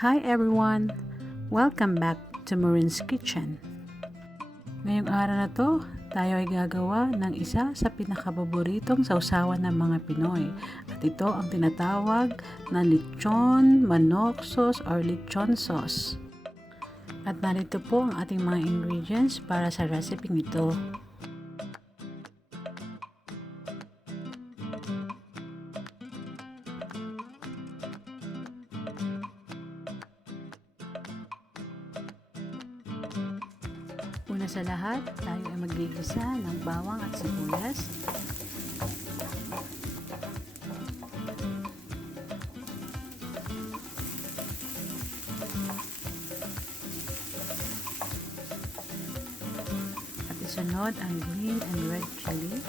Hi everyone! Welcome back to Maureen's Kitchen. Ngayong araw na to, tayo ay gagawa ng isa sa pinakapaboritong sausawan ng mga Pinoy. At ito ang tinatawag na Lechon Manok Sauce or Lechon Sauce. At narito po ang ating mga ingredients para sa recipe nito. Una sa lahat, tayo ay magigisa ng bawang at sibuyas. At isunod ang green and red chili.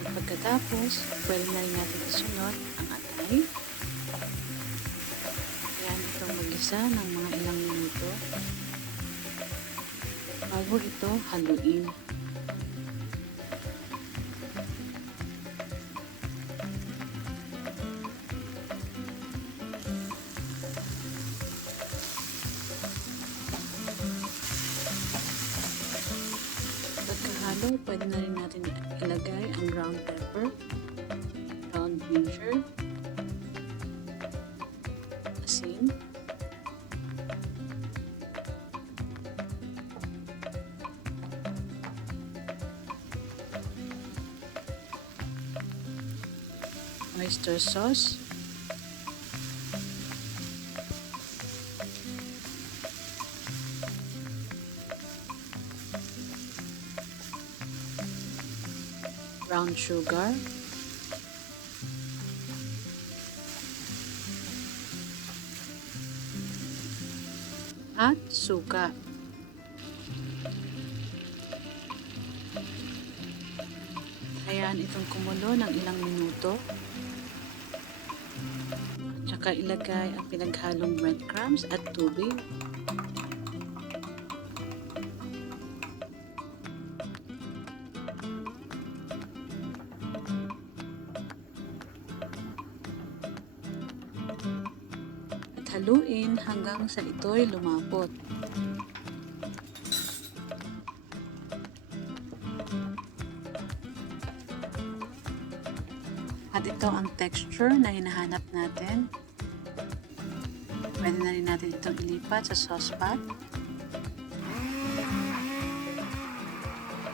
At pagkatapos, pwede na rin natin isunod ang atay. Itong mag-isa ng mga ilang minuto bago ito haluin. Pagkahalo, pwede na rin natin ilagay ang ground pepper, ground ginger, asin, oyster sauce, brown sugar, at suka. Hayaan itong kumulo ng ilang minuto. At saka ilagay ang pinaghalong breadcrumbs at tubig. At haluin hanggang sa ito'y lumapot. At ito ang texture na hinahanap natin. Pwede na rin natin itong ilipat sa saucepan.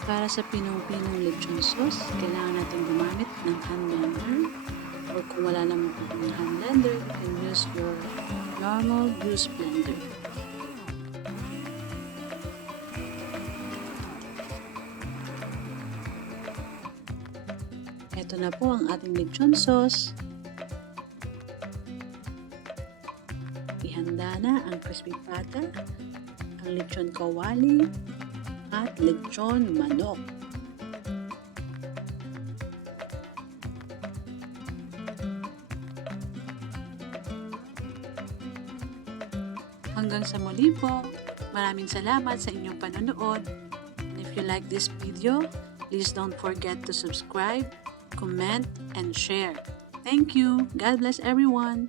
Para sa pinong-pinong lechon sauce, kailangan natin gumamit ng hand blender. Or kung wala naman po ng hand blender, you can use your normal juice blender. Ito na po ang ating lechon sauce. Ihanda na ang crispy pata, ang lechon kawali, at lechon manok. Hanggang sa muli po, maraming salamat sa inyong panonood. And if you like this video, please don't forget to subscribe, comment, and share. Thank you. God bless everyone.